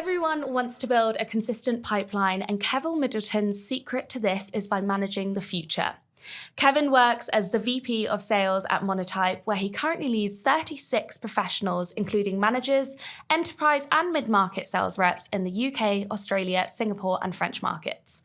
Everyone wants to build a consistent pipeline, and Kevin Middleton's secret to this is by managing the future. Kevin works as the VP of Sales at Monotype, where he currently leads 36 professionals, including managers, enterprise and mid-market sales reps in the UK, Australia, Singapore, and French markets.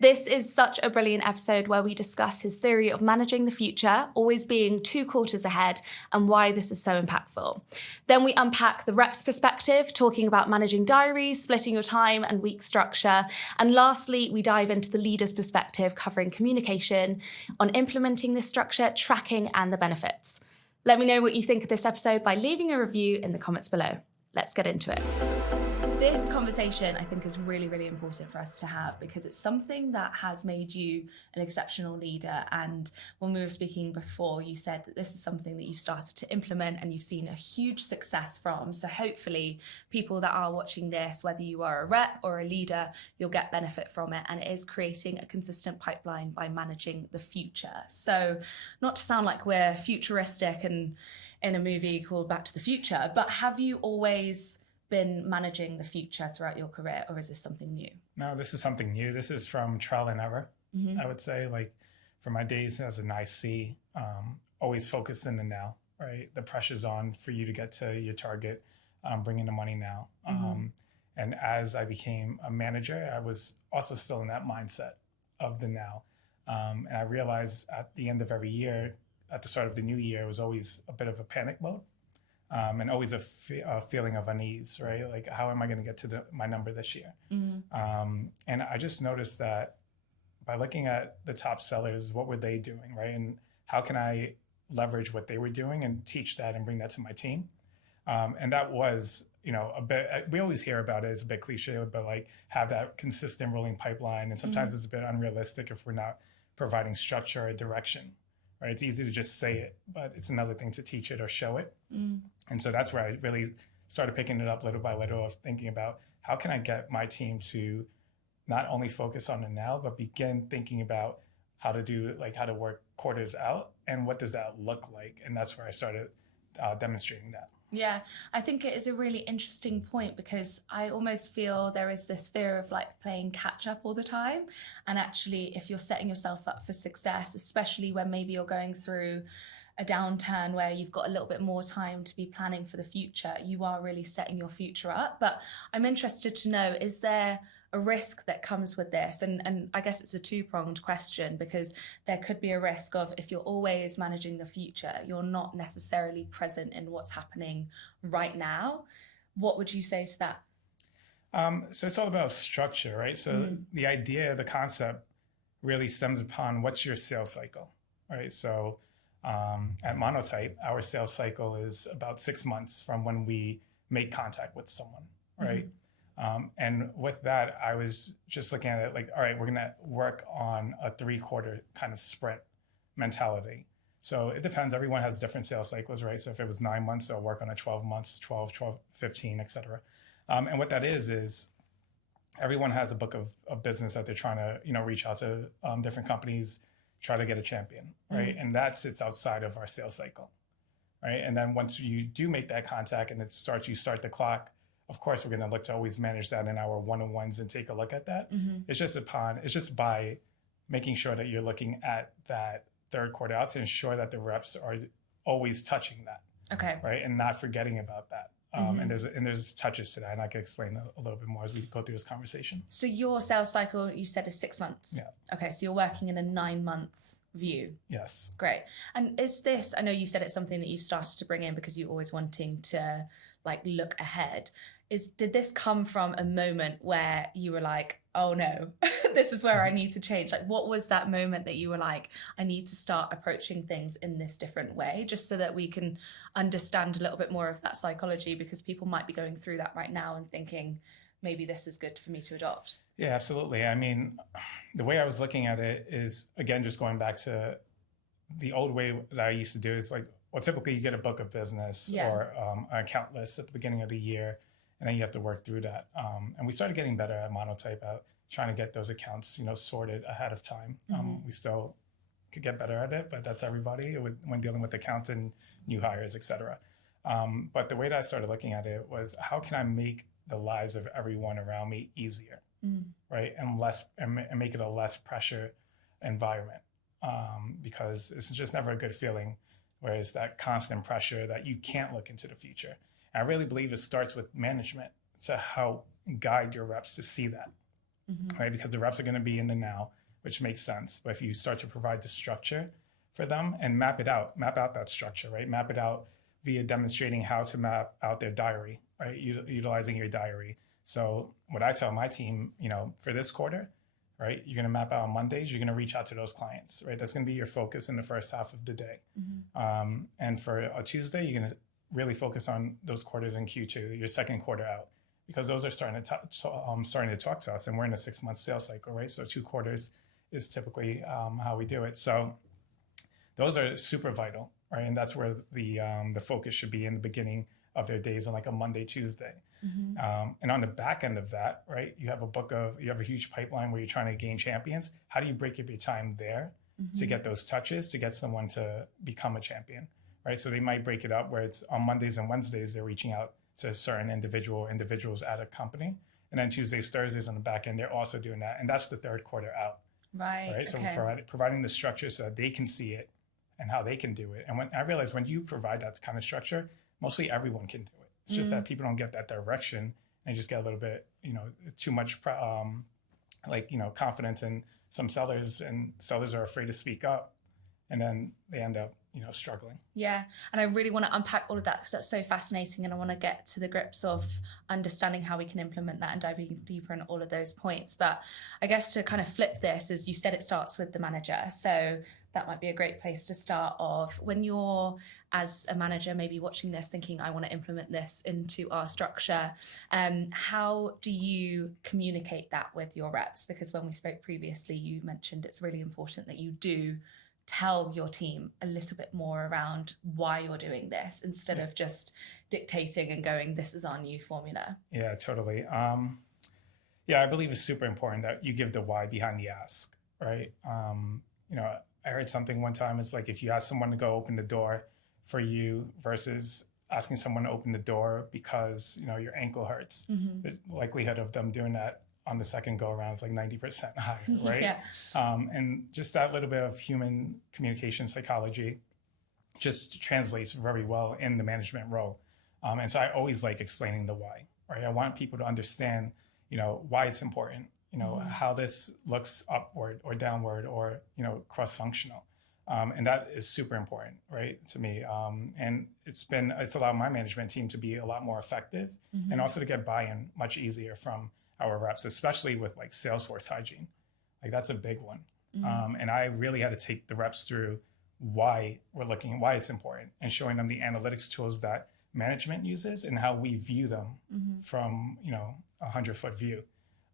This is such a brilliant episode where we discuss his theory of managing the future, always being 2 quarters ahead, and why this is so impactful. Then we unpack the rep's perspective, talking about managing diaries, splitting your time and week structure. And lastly, we dive into the leader's perspective, covering communication, on implementing this structure, tracking, and the benefits. Let me know what you think of this episode by leaving a review in the comments below. Let's get into it. This conversation, I think, is really, really important for us to have because it's something that has made you an exceptional leader. And when we were speaking before, you said that this is something that you've started to implement and you've seen a huge success from. So hopefully people that are watching this, whether you are a rep or a leader, you'll get benefit from it. And it is creating a consistent pipeline by managing the future. So not to sound like we're futuristic and in a movie called Back to the Future, but have you always been managing the future throughout your career, or is this something new? No, this is something new. This is from trial and error, I would say. Like from my days as an IC, always focused in the now, right? The pressure's on for you to get to your target, bring in the money now. And as I became a manager, I was also still in that mindset of the now. And I realized at the end of every year, at the start of the new year, it was always a bit of a panic mode. And always a feeling of unease, right? Like, how am I going to get to my number this year? And I just noticed that by looking at the top sellers, what were they doing, right? And how can I leverage what they were doing and teach that and bring that to my team? And that was, a bit, we always hear about it, it's a bit cliche, but like have that consistent rolling pipeline. And sometimes it's a bit unrealistic if we're not providing structure or direction. Right? It's easy to just say it, but it's another thing to teach it or show it. And so that's where I really started picking it up little by little, of thinking about how can I get my team to not only focus on the now, but begin thinking about how to work quarters out and what does that look like. And that's where I started demonstrating that. Yeah, I think it is a really interesting point because I almost feel there is this fear of like playing catch up all the time. And actually, if you're setting yourself up for success, especially when maybe you're going through a downturn where you've got a little bit more time to be planning for the future, you are really setting your future up. But I'm interested to know, is there a risk that comes with this? And I guess it's a 2-pronged question, because there could be a risk of, if you're always managing the future, you're not necessarily present in what's happening right now. What would you say to that? So it's all about structure, right? So the idea, the concept really stems upon what's your sales cycle, right? So at Monotype, our sales cycle is about 6 months from when we make contact with someone, right? And with that, I was just looking at it like, all right, we're going to work on a 3-quarter kind of sprint mentality. So it depends. Everyone has different sales cycles, right? So if it was 9 months, I'll work on a 12 months, 12, 15, et cetera. And what that is everyone has a book of business that they're trying to, reach out to different companies, try to get a champion, right? And that sits outside of our sales cycle, right? And then once you do make that contact and you start the clock. Of course, we're going to look to always manage that in our one-on-ones and take a look at that. It's just by making sure that you're looking at that 3rd quarter out to ensure that the reps are always touching that. Okay. Right. And not forgetting about that. And there's touches to that. And I can explain a little bit more as we go through this conversation. So your sales cycle, you said, is 6 months. Yeah. Okay. So you're working in a 9-month view. Yes. Great. And is this, I know you said it's something that you've started to bring in because you're always wanting to look ahead. Did this come from a moment where you were like, oh no, this is where I need to change? Like, what was that moment that you were like, I need to start approaching things in this different way, just so that we can understand a little bit more of that psychology, because people might be going through that right now and thinking, maybe this is good for me to adopt. Yeah, absolutely. I mean, the way I was looking at it is, again, just going back to the old way that I used to do is like, well, typically you get a book of business or an account list at the beginning of the year, and then you have to work through that. And we started getting better at Monotype at trying to get those accounts, sorted ahead of time. We still could get better at it, but that's everybody when dealing with accounts and new hires, et cetera. But the way that I started looking at it was, how can I make the lives of everyone around me easier, right? And make it a less pressure environment, because it's just never a good feeling where it's that constant pressure that you can't look into the future. And I really believe it starts with management to help guide your reps to see that, right? Because the reps are going to be in the now, which makes sense. But if you start to provide the structure for them and map out that structure, right? Map it out via demonstrating how to map out their diary, right? Utilizing your diary. So what I tell my team, for this quarter, right? You're going to map out on Mondays. You're going to reach out to those clients, right? That's going to be your focus in the first half of the day. And for a Tuesday, you're going to really focus on those quarters in Q2, your second quarter out, because those are starting to talk to us, and we're in a 6-month sales cycle, right? So 2 quarters is typically how we do it. So those are super vital, right? And that's where the focus should be in the beginning of their days on like a Monday, Tuesday. And on the back end of that, right, you have a huge pipeline where you're trying to gain champions. How do you break up your time there to get those touches, to get someone to become a champion, right? So they might break it up where it's on Mondays and Wednesdays, they're reaching out to certain individuals at a company. And then Tuesdays, Thursdays on the back end, they're also doing that. And that's the third quarter out. Right. So we're providing the structure so that they can see it and how they can do it. And when I realized when you provide that kind of structure, mostly everyone can do it. It's just that people don't get that direction and just get a little bit, too much, confidence in some sellers, and sellers are afraid to speak up, and then they end up, struggling. Yeah. And I really want to unpack all of that because that's so fascinating. And I want to get to the grips of understanding how we can implement that and diving deeper in all of those points. But I guess to kind of flip this, as you said, it starts with the manager. So that might be a great place to start off. When you're, as a manager, maybe watching this thinking, I want to implement this into our structure, how do you communicate that with your reps? Because when we spoke previously, you mentioned it's really important that you do tell your team a little bit more around why you're doing this instead of just dictating and going, this is our new formula. Yeah, totally. I believe it's super important that you give the why behind the ask, right? I heard something one time, it's like if you ask someone to go open the door for you versus asking someone to open the door because, your ankle hurts, the likelihood of them doing that on the second go around is like 90% higher, right? Yeah. And just that little bit of human communication psychology just translates very well in the management role. And so I always like explaining the why, right? I want people to understand, why it's important, how this looks upward or downward or, cross-functional. And that is super important, right, to me. And it's allowed my management team to be a lot more effective and also to get buy-in much easier from our reps, especially with like Salesforce hygiene. Like that's a big one. And I really had to take the reps through why it's important and showing them the analytics tools that management uses and how we view them from, 100-foot view.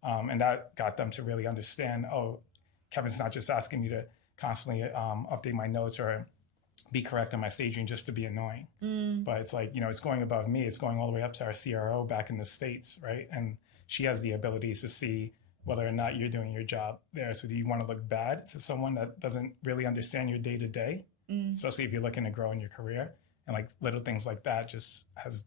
And that got them to really understand, Kevin's not just asking me to constantly update my notes or be correct on my staging just to be annoying. But it's like, it's going above me. It's going all the way up to our CRO back in the States, right? And she has the abilities to see whether or not you're doing your job there. So do you want to look bad to someone that doesn't really understand your day-to-day, especially if you're looking to grow in your career? And like little things like that just has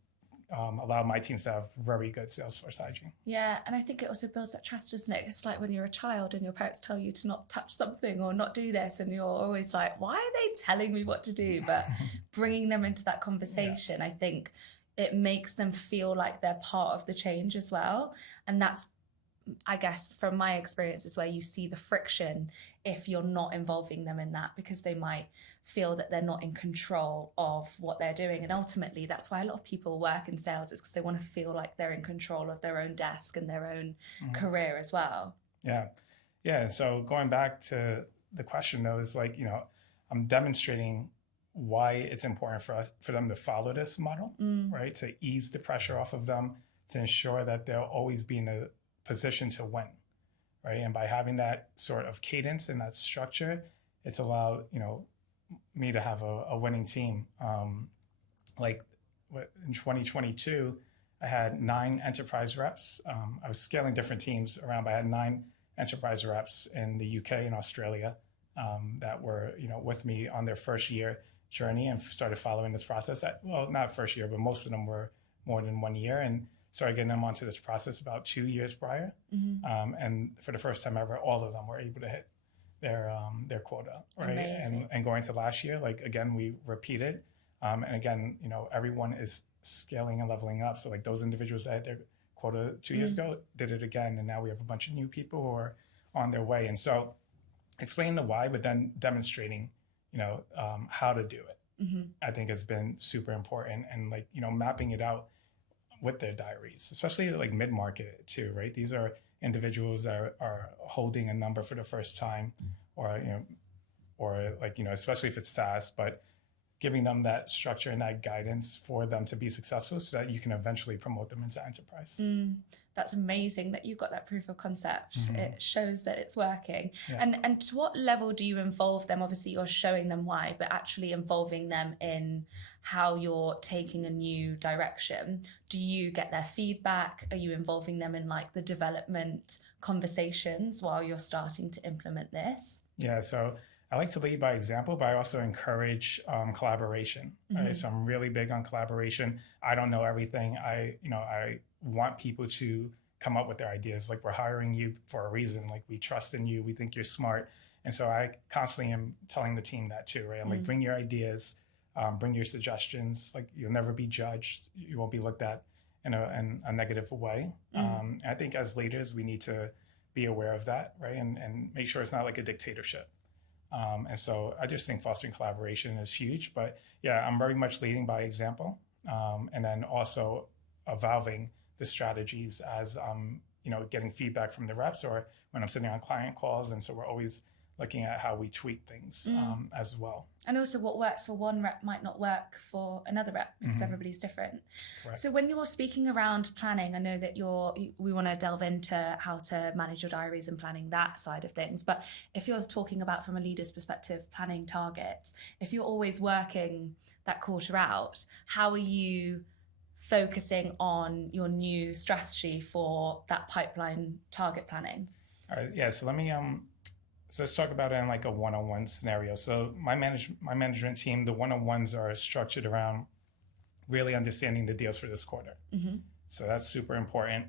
allowed my teams to have very good Salesforce hygiene. Yeah, and I think it also builds that trust, doesn't it? It's like when you're a child and your parents tell you to not touch something or not do this, and you're always like, why are they telling me what to do? But bringing them into that conversation, I think it makes them feel like they're part of the change as well. And that's, I guess, from my experience, is where you see the friction if you're not involving them in that, because they might feel that they're not in control of what they're doing. And ultimately, that's why a lot of people work in sales, is because they want to feel like they're in control of their own desk and their own career as well. Yeah. So going back to the question, though, is like, I'm demonstrating why it's important for them to follow this model, right? To ease the pressure off of them, to ensure that they'll always be in a position to win, right? And by having that sort of cadence and that structure, it's allowed, me to have a winning team. Like in 2022, I had 9 enterprise reps. I was scaling different teams around, but I had 9 enterprise reps in the UK and Australia that were, with me on their first year journey and started following this process. Well, not first year, but most of them were more than 1 year. And started getting them onto this process about 2 years prior. And for the first time ever, all of them were able to hit their quota, right? Amazing. And going to last year, like, again, we repeated. And again, you know, everyone is scaling and leveling up. So like those individuals that had their quota 2 years ago did it again. And now we have a bunch of new people who are on their way. And so explaining the why, but then demonstrating, you know, how to do it, I think has been super important. And like, you know, mapping it out with their diaries, especially like mid-market too, right? These are individuals that are holding a number for the first time, or, you know, or like, you know, especially if it's SaaS, but giving them that structure and that guidance for them to be successful so that you can eventually promote them into enterprise. That's amazing that you've got that proof of concept. It shows that it's working. And to what level do you involve them? Obviously, you're showing them why, but actually involving them in how you're taking a new direction. Do you get their feedback? Are you involving them in like the development conversations while you're starting to implement this? Yeah, so I like to lead by example, but I also encourage collaboration. Right? So I'm really big on collaboration. I don't know everything. I want people to come up with their ideas. Like, we're hiring you for a reason. Like, we trust in you. We think you're smart. And so I constantly am telling the team that too, right? I'm like, bring your ideas, bring your suggestions. Like, you'll never be judged. You won't be looked at in a negative way. I think as leaders, we need to be aware of that, right? And make sure it's not like a dictatorship. And so I just think fostering collaboration is huge. But yeah, I'm very much leading by example, and then also evolving the strategies as you know, getting feedback from the reps or when I'm sitting on client calls. And so we're always looking at how we tweak things as well. And also what works for one rep might not work for another rep because everybody's different. Correct. So when you're speaking around planning, I know that we want to delve into how to manage your diaries and planning that side of things. But if you're talking about from a leader's perspective, planning targets, if you're always working that quarter out, how are you focusing on your new strategy for that pipeline target planning? All right. Yeah. So let me so let's talk about it in like a one-on-one scenario. So my management team, the one-on-ones are structured around really understanding the deals for this quarter. So that's super important.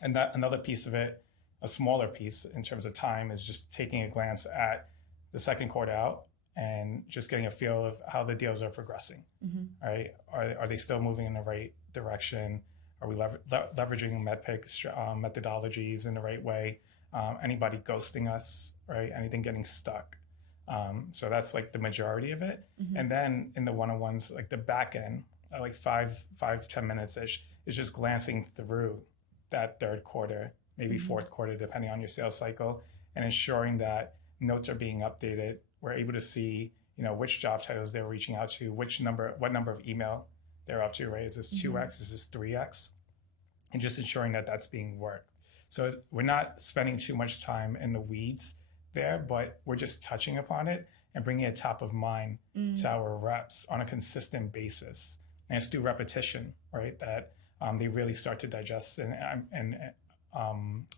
And that another piece of it, a smaller piece in terms of time, is just taking a glance at the second quarter out and just getting a feel of how the deals are progressing. Right? Are they still moving in the right direction? Are we leveraging MedPick methodologies in the right way? Anybody ghosting us, right? Anything getting stuck. So that's like the majority of it. And then in the one-on-ones, like the back end, like 10 minutes-ish, is just glancing through that third quarter, maybe fourth quarter, depending on your sales cycle, and ensuring that notes are being updated. We're able to see, you know, which job titles they're reaching out to, what number of email they're up to, right? Is this 2x? Is this 3x? And just ensuring that that's being worked. So we're not spending too much time in the weeds there, but we're just touching upon it and bringing it top of mind to our reps on a consistent basis. And it's through repetition, right, that they really start to digest and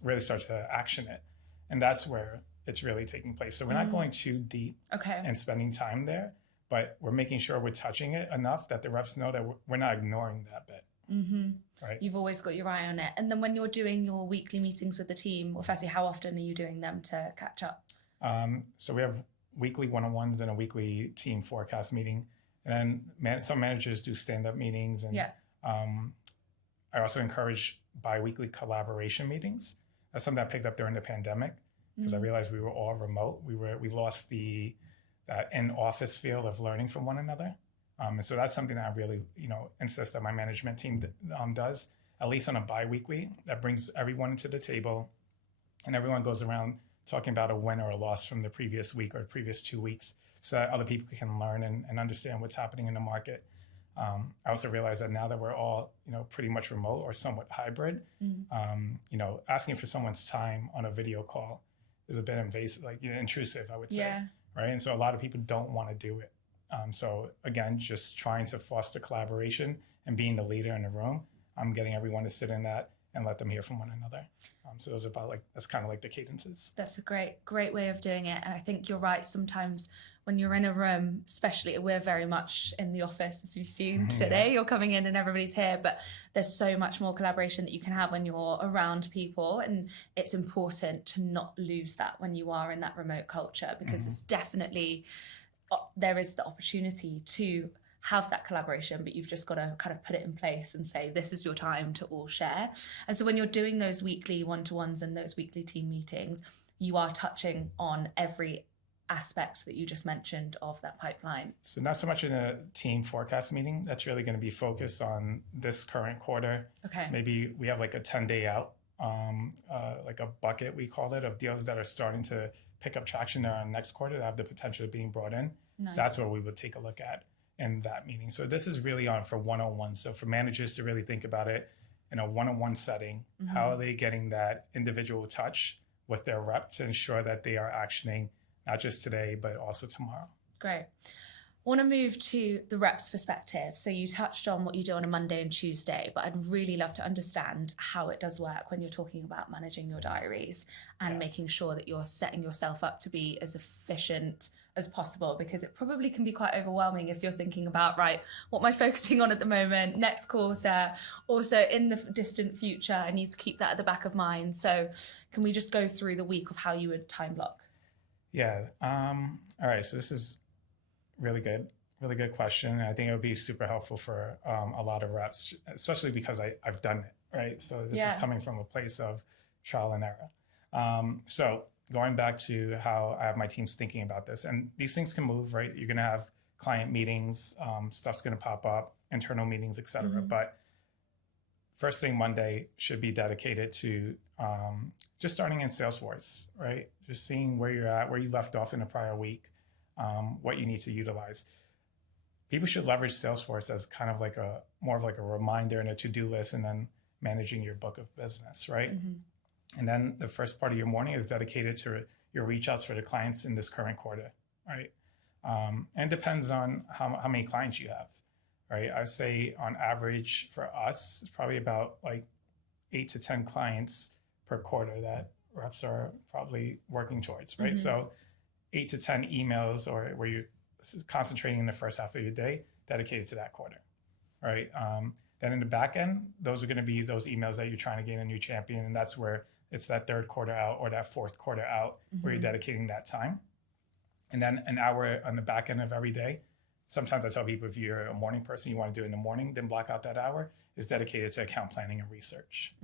really start to action it. And that's where it's really taking place. So we're not going too deep and spending time there, but we're making sure we're touching it enough that the reps know that we're not ignoring that bit. Right. You've always got your eye on it. And then when you're doing your weekly meetings with the team, well, firstly, how often are you doing them to catch up? So we have weekly one-on-ones and a weekly team forecast meeting. And then some managers do stand-up meetings. And I also encourage bi-weekly collaboration meetings. That's something I picked up during the pandemic because I realized we were all remote. We lost that in-office feel of learning from one another. And so that's something that I really, you know, insist that my management team does, at least on a bi-weekly, that brings everyone to the table and everyone goes around talking about a win or a loss from the previous week or the previous 2 weeks so that other people can learn and understand what's happening in the market. I also realize that now that we're all, you know, pretty much remote or somewhat hybrid, you know, asking for someone's time on a video call is a bit invasive, like, you know, intrusive, I would say. Right. And so a lot of people don't want to do it. So again, just trying to foster collaboration and being the leader in the room. I'm getting everyone to sit in that and let them hear from one another. So those are that's kind of like the cadences. That's a great way of doing it. And I think you're right. Sometimes when you're in a room, especially we're very much in the office, as you've seen today, you're coming in and everybody's here, but there's so much more collaboration that you can have when you're around people. And it's important to not lose that when you are in that remote culture, because it's definitely, there is the opportunity to have that collaboration, but you've just got to kind of put it in place and say, this is your time to all share. And so when you're doing those weekly one-to-ones and those weekly team meetings, you are touching on every aspect that you just mentioned of that pipeline. So not so much in a team forecast meeting, that's really going to be focused on this current quarter. Okay. Maybe we have like a 10-day out, like a bucket, we call it, of deals that are starting to pick up traction in our next quarter that have the potential of being brought in. Nice. That's what we would take a look at in that meeting. So this is really on for one-on-one. So for managers to really think about it in a one-on-one setting, how are they getting that individual touch with their rep to ensure that they are actioning not just today, but also tomorrow. Great. I want to move to the rep's perspective. So you touched on what you do on a Monday and Tuesday, but I'd really love to understand how it does work when you're talking about managing your diaries and making sure that you're setting yourself up to be as efficient as possible, because it probably can be quite overwhelming if you're thinking about, right, what am I focusing on at the moment, next quarter, also in the distant future, I need to keep that at the back of mind. So can we just go through the week of how you would time block? Yeah. All right. So this is really good question. I think it would be super helpful for a lot of reps, especially because I've done it, right? So this is coming from a place of trial and error. So going back to how I have my teams thinking about this, and these things can move, right? You're going to have client meetings, stuff's going to pop up, internal meetings, et cetera. But first thing Monday should be dedicated to just starting in Salesforce, right? Just seeing where you're at, where you left off in the prior week, what you need to utilize. People should leverage Salesforce as kind of like more of like a reminder and a to-do list, and then managing your book of business, right? And then the first part of your morning is dedicated to your reach outs for the clients in this current quarter, right? And it depends on how many clients you have, right? I say on average for us, it's probably about like 8 to 10 clients per quarter that reps are probably working towards, right? So 8 to 10 emails, or where you're concentrating in the first half of your day, dedicated to that quarter, right? Then in the back end, those are going to be those emails that you're trying to gain a new champion. And that's where it's that third quarter out or that fourth quarter out where you're dedicating that time. And then an hour on the back end of every day. Sometimes I tell people, if you're a morning person, you want to do it in the morning, then block out that hour, is dedicated to account planning and research.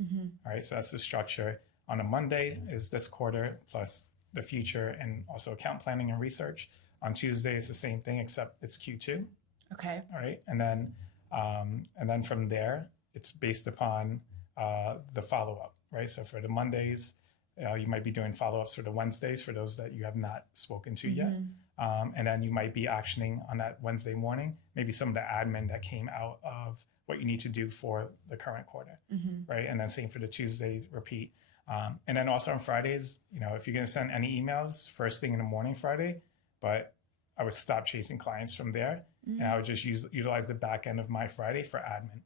All right, so that's the structure. On a Monday is this quarter plus the future, and also account planning and research. On Tuesday, it's the same thing, except it's Q2. Okay. All right, and then from there, it's based upon the follow-up, right? So for the Mondays, you might be doing follow-ups for the Wednesdays for those that you have not spoken to yet. And then you might be actioning on that Wednesday morning, maybe some of the admin that came out of what you need to do for the current quarter, right? And then same for the Tuesdays, repeat. And then also on Fridays, if you're going to send any emails first thing in the morning Friday, but I would stop chasing clients from there. And I would just utilize the back end of my Friday for admin.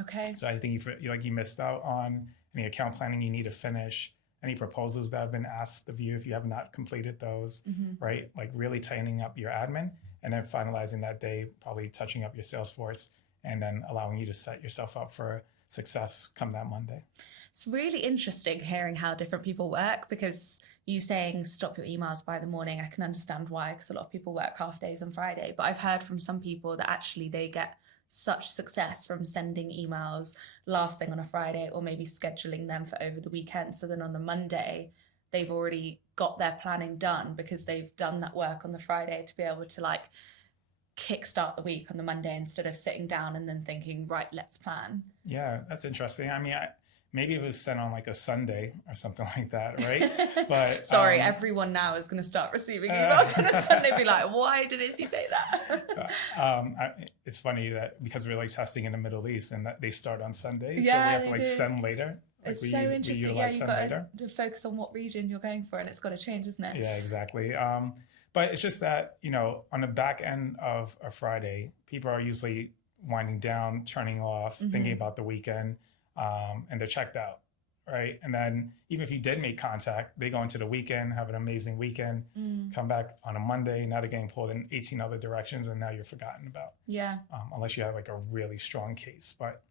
Okay. So I think you missed out on any account planning you need to finish, any proposals that have been asked of you if you have not completed those, right? Like really tightening up your admin, and then finalizing that day, probably touching up your Salesforce, and then allowing you to set yourself up for success come that Monday. It's really interesting hearing how different people work, because you saying stop your emails by the morning, I can understand why, because a lot of people work half days on Friday. But I've heard from some people that actually they get such success from sending emails last thing on a Friday, or maybe scheduling them for over the weekend. So then on the Monday, they've already got their planning done because they've done that work on the Friday to be able to like kickstart the week on the Monday, instead of sitting down and then thinking, right, let's plan. Yeah, that's interesting. I mean, maybe it was sent on like a Sunday or something like that, right? But sorry, everyone now is going to start receiving emails on a Sunday, be like, why did Izzy say that? It's funny that because we're like testing in the Middle East, and that they start on Sundays, yeah, so we have to like send later. Like it's so interesting. Yeah, you've got to focus on what region you're going for, and it's got to change, isn't it? Yeah, exactly. But it's just that, on the back end of a Friday, people are usually winding down, turning off, thinking about the weekend. and they're checked out, right? And then even if you did make contact, they go into the weekend, have an amazing weekend, come back on a Monday, now they're getting pulled in 18 other directions, and now you're forgotten about. Yeah. Unless you have like a really strong case, but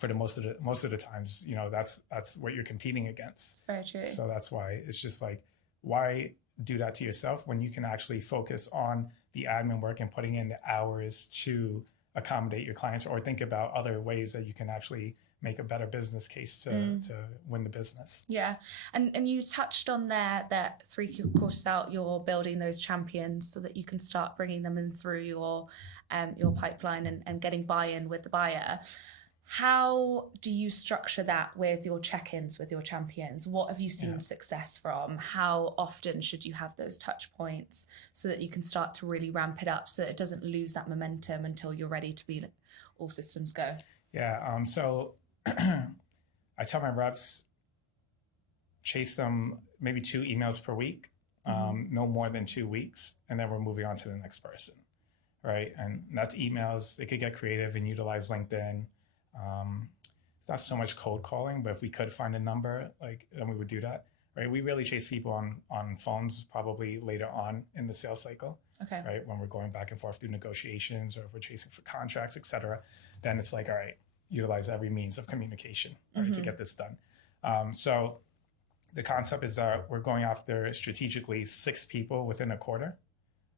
for the most of the times, you know, that's what you're competing against. Very true. So that's why it's just like, why do that to yourself when you can actually focus on the admin work and putting in the hours to accommodate your clients, or think about other ways that you can actually make a better business case to win the business. Yeah. And you touched on there that 3 courses out, you're building those champions so that you can start bringing them in through your pipeline and getting buy-in with the buyer. How do you structure that with your check-ins with your champions? What have you seen success from? How often should you have those touch points so that you can start to really ramp it up so that it doesn't lose that momentum until you're ready to be all systems go? Yeah. So I tell my reps, chase them maybe 2 emails per week, no more than 2 weeks, and then we're moving on to the next person, right? And that's emails. They could get creative and utilize LinkedIn. It's not so much cold calling, but if we could find a number, like, then we would do that, right? We really chase people on phones probably later on in the sales cycle, right? When we're going back and forth through negotiations, or if we're chasing for contracts, et cetera, then it's like, all right, utilize every means of communication, right, to get this done. So the concept is that we're going after strategically 6 people within a quarter.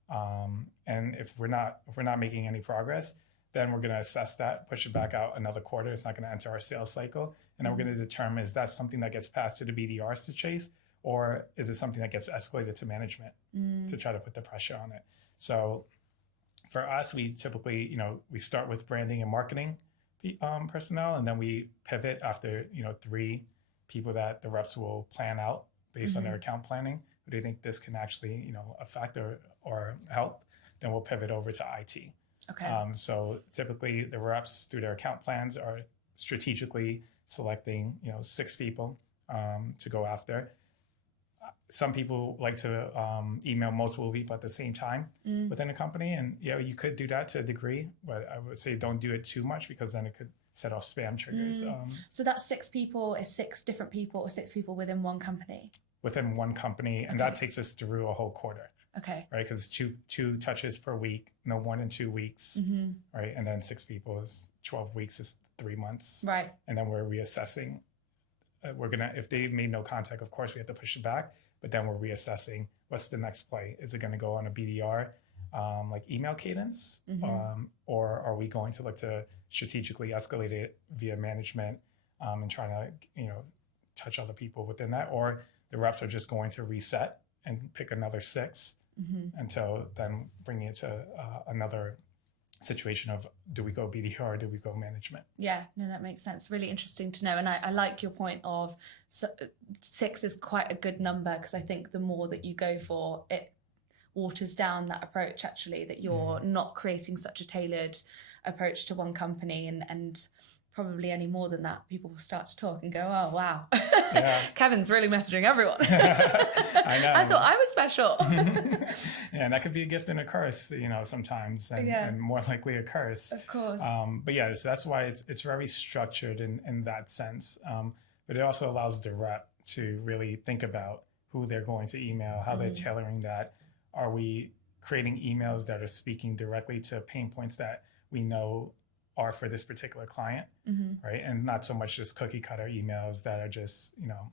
And if we're not making any progress, then we're going to assess that, push it back out another quarter. It's not going to enter our sales cycle. And then we're going to determine, is that something that gets passed to the BDRs to chase, or is it something that gets escalated to management to try to put the pressure on it? So for us, we typically, you know, we start with branding and marketing personnel, and then we pivot after, you know, 3 people that the reps will plan out based on their account planning. But they think this can actually, you know, affect or help, then we'll pivot over to IT. Okay. So typically the reps through their account plans are strategically selecting, you know, 6 people to go after. Some people like to email multiple people at the same time within a company. And, you know, you could do that to a degree, but I would say don't do it too much, because then it could set off spam triggers. So that's 6 people is 6 different people, or 6 people within one company? Within one company. And that takes us through a whole quarter. Okay. Right, because two touches per week, no more than 2 weeks, right? And then 6 people is 12 weeks is 3 months, right? And then we're reassessing. If they made no contact, of course we have to push it back, but then we're reassessing. What's the next play? Is it going to go on a BDR, like email cadence, or are we going to look to strategically escalate it via management and trying to, you know, touch other people within that, or the reps are just going to reset and pick another 6 until then bringing it to another situation of, do we go BDR or do we go management? Yeah, no, that makes sense. Really interesting to know. And I like your point of 6 is quite a good number, because I think the more that you go for, it waters down that approach, actually, that you're not creating such a tailored approach to one company, and probably any more than that, people will start to talk and go, oh, wow, Kevin's really messaging everyone. I know. I thought I was special. Yeah, and that could be a gift and a curse, you know, sometimes, and more likely a curse. Of course. But yeah, so that's why it's very structured in that sense. But it also allows the rep to really think about who they're going to email, how they're tailoring that. Are we creating emails that are speaking directly to pain points that we know are for this particular client, right? And not so much just cookie cutter emails that are just, you know,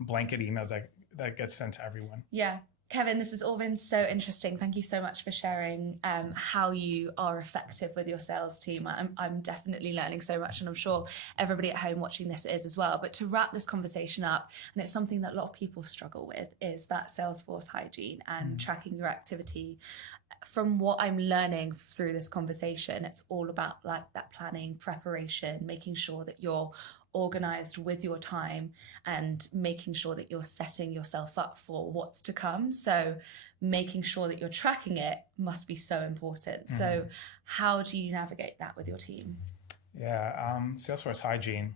blanket emails that get sent to everyone. Yeah. Kevin, this has all been so interesting. Thank you so much for sharing how you are effective with your sales team. I'm definitely learning so much, and I'm sure everybody at home watching this is as well. But to wrap this conversation up, and it's something that a lot of people struggle with, is that Salesforce hygiene and tracking your activity. From what I'm learning through this conversation, it's all about like that planning, preparation, making sure that you're organized with your time and making sure that you're setting yourself up for what's to come. So making sure that you're tracking it must be so important. So how do you navigate that with your team? Yeah, Salesforce hygiene.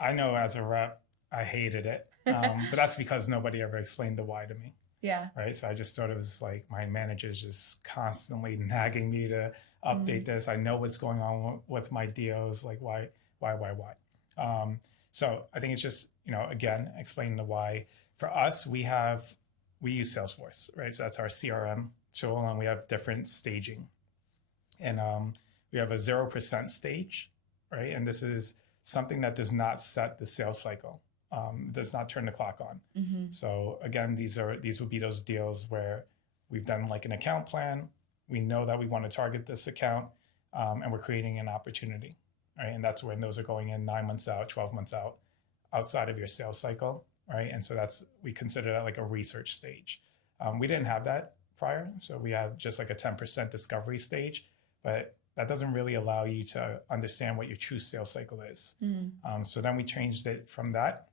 I know as a rep, I hated it, but that's because nobody ever explained the why to me. Yeah. Right. So I just thought it was like my manager's just constantly nagging me to update this. I know what's going on with my deals. Like, why? So I think it's just, again, explaining the why. For us, we use Salesforce, right? So that's our CRM tool, and we have different staging. And we have a 0% stage, right? And this is something that does not set the sales cycle, does not turn the clock on. So again, these will be those deals where we've done like an account plan. We know that we want to target this account, and we're creating an opportunity, right? And that's when those are going in 9 months out, 12 months out, outside of your sales cycle, right? And so we consider that like a research stage. We didn't have that prior. So we have just like a 10% discovery stage, but that doesn't really allow you to understand what your true sales cycle is. So then we changed it from that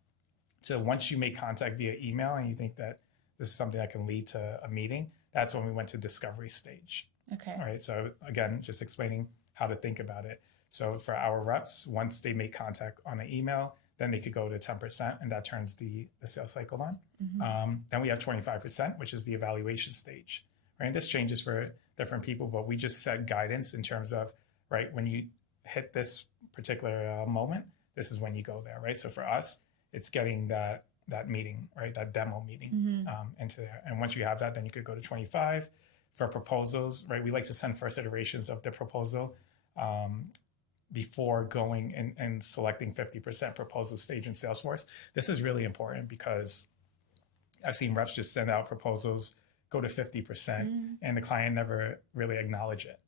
to once you make contact via email and you think that this is something that can lead to a meeting, that's when we went to discovery stage. Okay. All right. So again, just explaining how to think about it. So for our reps, once they make contact on an email, then they could go to 10%, and that turns the sales cycle on. Then we have 25%, which is the evaluation stage. Right? And this changes for different people, but we just set guidance in terms of, right, when you hit this particular moment, this is when you go there, right? So for us, it's getting that meeting, right, that demo meeting into there. And once you have that, then you could go to 25. For proposals, right, we like to send first iterations of the proposal before going and selecting 50% proposal stage in Salesforce. This is really important because I've seen reps just send out proposals, go to 50%, and the client never really acknowledge it,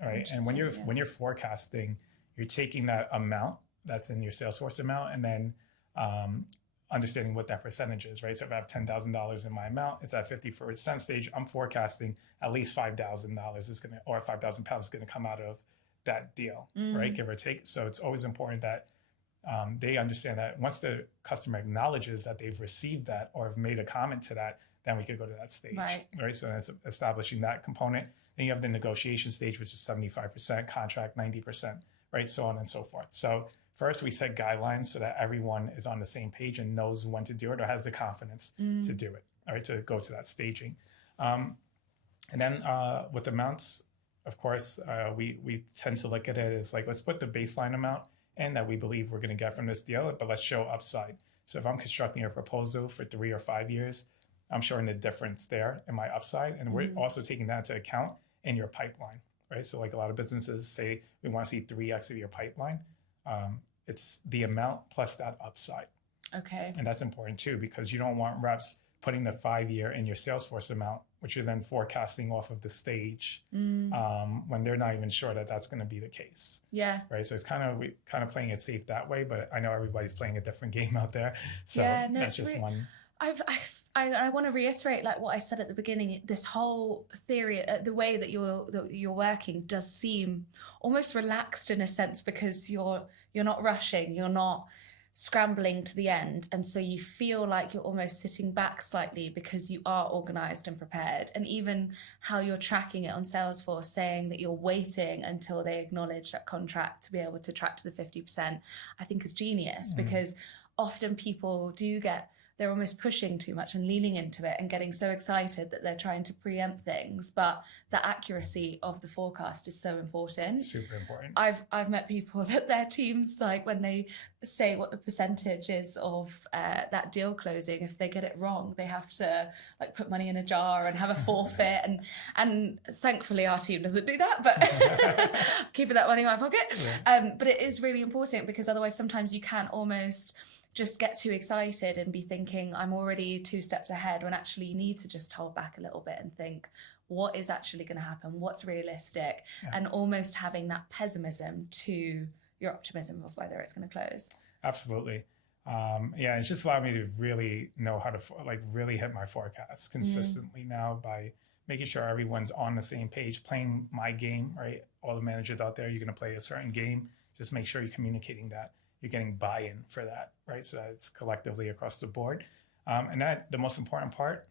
right? And when you're forecasting, you're taking that amount that's in your Salesforce amount and then understanding what that percentage is, right? So if I have $10,000 in my amount, it's at 50% stage. I'm forecasting at least $5,000 is going to, or 5,000 pounds is going to come out of that deal, right? Give or take. So it's always important that they understand that once the customer acknowledges that they've received that or have made a comment to that, then we could go to that stage, right? So it's establishing that component. Then you have the negotiation stage, which is 75%, contract 90%, right? So on and so forth. So first, we set guidelines so that everyone is on the same page and knows when to do it or has the confidence to do it, all right, to go to that staging. And then with amounts, of course, we tend to look at it as like, let's put the baseline amount in that we believe we're going to get from this deal, but let's show upside. So if I'm constructing a proposal for 3 or 5 years, I'm showing the difference there in my upside. And we're also taking that into account in your pipeline, right? So like a lot of businesses say, we want to see 3x of your pipeline. It's the amount plus that upside. Okay. And that's important too, because you don't want reps putting the 5-year in your Salesforce amount, which you're then forecasting off of the stage when they're not even sure that that's going to be the case. Yeah. Right. So it's kind of playing it safe that way, but I know everybody's playing a different game out there. So yeah, no, that's just one. I want to reiterate like what I said at the beginning. This whole theory, the way that you're working, does seem almost relaxed in a sense because you're not rushing, you're not scrambling to the end, and so you feel like you're almost sitting back slightly because you are organized and prepared. And even how you're tracking it on Salesforce, saying that you're waiting until they acknowledge that contract to be able to track to the 50%, I think is genius because often people they're almost pushing too much and leaning into it and getting so excited that they're trying to preempt things. But the accuracy of the forecast is so important. Super important. I've met people that their teams, like when they say what the percentage is of that deal closing, if they get it wrong, they have to like put money in a jar and have a forfeit. And thankfully our team doesn't do that, but keeping that money in my pocket. Yeah. But it is really important because otherwise sometimes you can almost just get too excited and be thinking I'm already 2 steps ahead, when actually you need to just hold back a little bit and think what is actually going to happen, what's realistic, and almost having that pessimism to your optimism of whether it's going to close. Absolutely. It's just allowed me to really know how to really hit my forecasts consistently now by making sure everyone's on the same page, playing my game, right? All the managers out there, you're going to play a certain game. Just make sure you're communicating that. You're getting buy-in for that, right? So that it's collectively across the board. And that the most important part,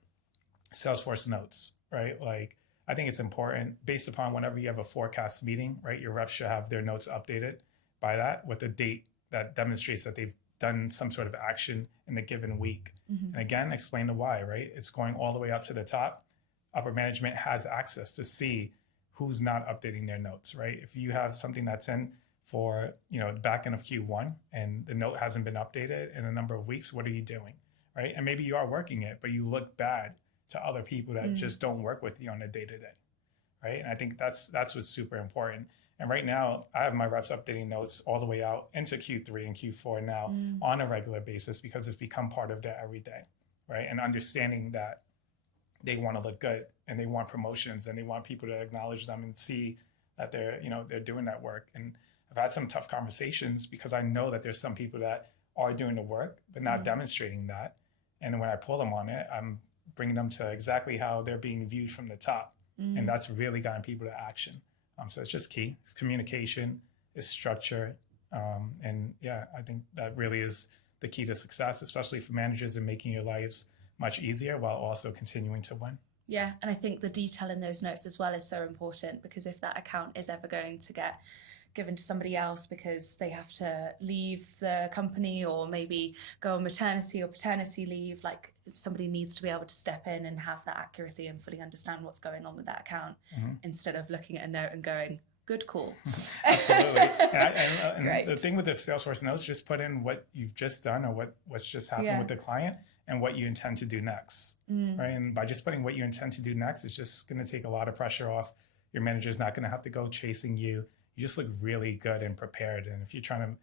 Salesforce notes, right? Like, I think it's important based upon whenever you have a forecast meeting, right? Your reps should have their notes updated by that with a date that demonstrates that they've done some sort of action in the given week. And again, explain the why, right? It's going all the way up to the top. Upper management has access to see who's not updating their notes, right? If you have something that's in for, the back end of Q1 and the note hasn't been updated in a number of weeks, what are you doing, right? And maybe you are working it, but you look bad to other people that just don't work with you on a day-to-day, right? And I think that's what's super important. And right now, I have my reps updating notes all the way out into Q3 and Q4 now on a regular basis because it's become part of their everyday, right? And understanding that they want to look good and they want promotions and they want people to acknowledge them and see that they're doing that work. And I've had some tough conversations because I know that there's some people that are doing the work but not demonstrating that. And when I pull them on it, I'm bringing them to exactly how they're being viewed from the top. And that's really gotten people to action. So it's just key. It's communication, it's structure. And yeah, I think that really is the key to success, especially for managers and making your lives much easier while also continuing to win. Yeah, and I think the detail in those notes as well is so important, because if that account is ever going to get given to somebody else because they have to leave the company or maybe go on maternity or paternity leave, like somebody needs to be able to step in and have that accuracy and fully understand what's going on with that account instead of looking at a note and going, good call. Absolutely. And the thing with the Salesforce notes, just put in what you've just done or what's just happened with the client and what you intend to do next, right? And by just putting what you intend to do next, it's just going to take a lot of pressure off. Your manager's not going to have to go chasing you. You just look really good and prepared. And if you're trying to,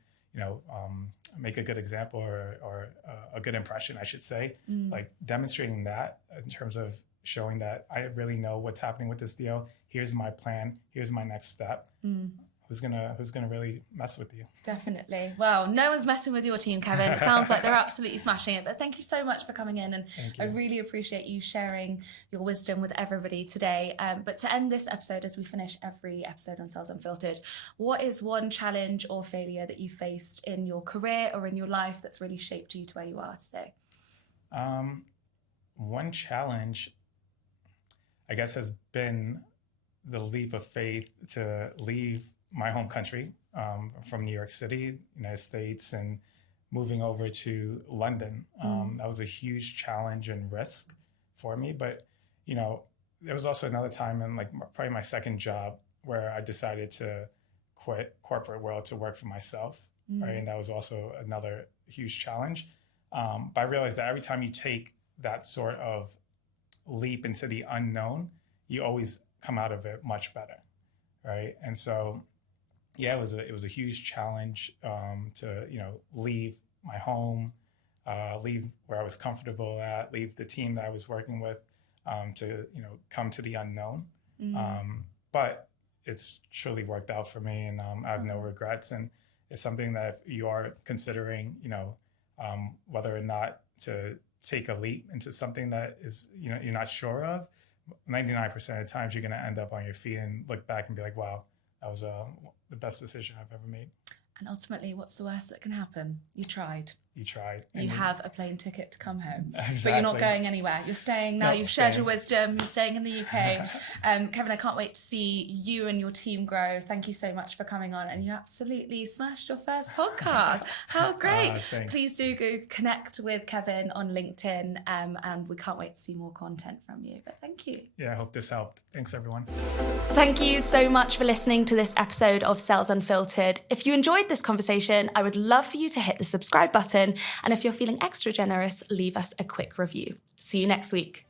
make a good example or a good impression, I should say, like demonstrating that in terms of showing that I really know what's happening with this deal. Here's my plan. Here's my next step. Who's gonna really mess with you? Definitely. Well, no one's messing with your team, Kevin. It sounds like they're absolutely smashing it. But thank you so much for coming in, and I really appreciate you sharing your wisdom with everybody today. But to end this episode, as we finish every episode on Sales Unfiltered, what is one challenge or failure that you faced in your career or in your life that's really shaped you to where you are today? One challenge, I guess, has been the leap of faith to leave my home country from New York City, United States, and moving over to London. That was a huge challenge and risk for me. But, there was also another time in probably my second job where I decided to quit corporate world to work for myself, right? And that was also another huge challenge. But I realized that every time you take that sort of leap into the unknown, you always come out of it much better, right? And so, yeah, it was a huge challenge to leave my home, leave where I was comfortable at, leave the team that I was working with, to come to the unknown. But it's truly worked out for me, and I have no regrets. And it's something that if you are considering, whether or not to take a leap into something that is you're not sure of, 99% of the times you're going to end up on your feet and look back and be like, wow, that was the best decision I've ever made. And ultimately, what's the worst that can happen? You tried. You tried. You have a plane ticket to come home. Exactly. But you're not going anywhere. You're staying now. You've shared your wisdom. You're staying in the UK. Kevin, I can't wait to see you and your team grow. Thank you so much for coming on. And you absolutely smashed your first podcast. How great. Please do go connect with Kevin on LinkedIn. And we can't wait to see more content from you. But thank you. Yeah, I hope this helped. Thanks, everyone. Thank you so much for listening to this episode of Sales Unfiltered. If you enjoyed this conversation, I would love for you to hit the subscribe button. And if you're feeling extra generous, leave us a quick review. See you next week.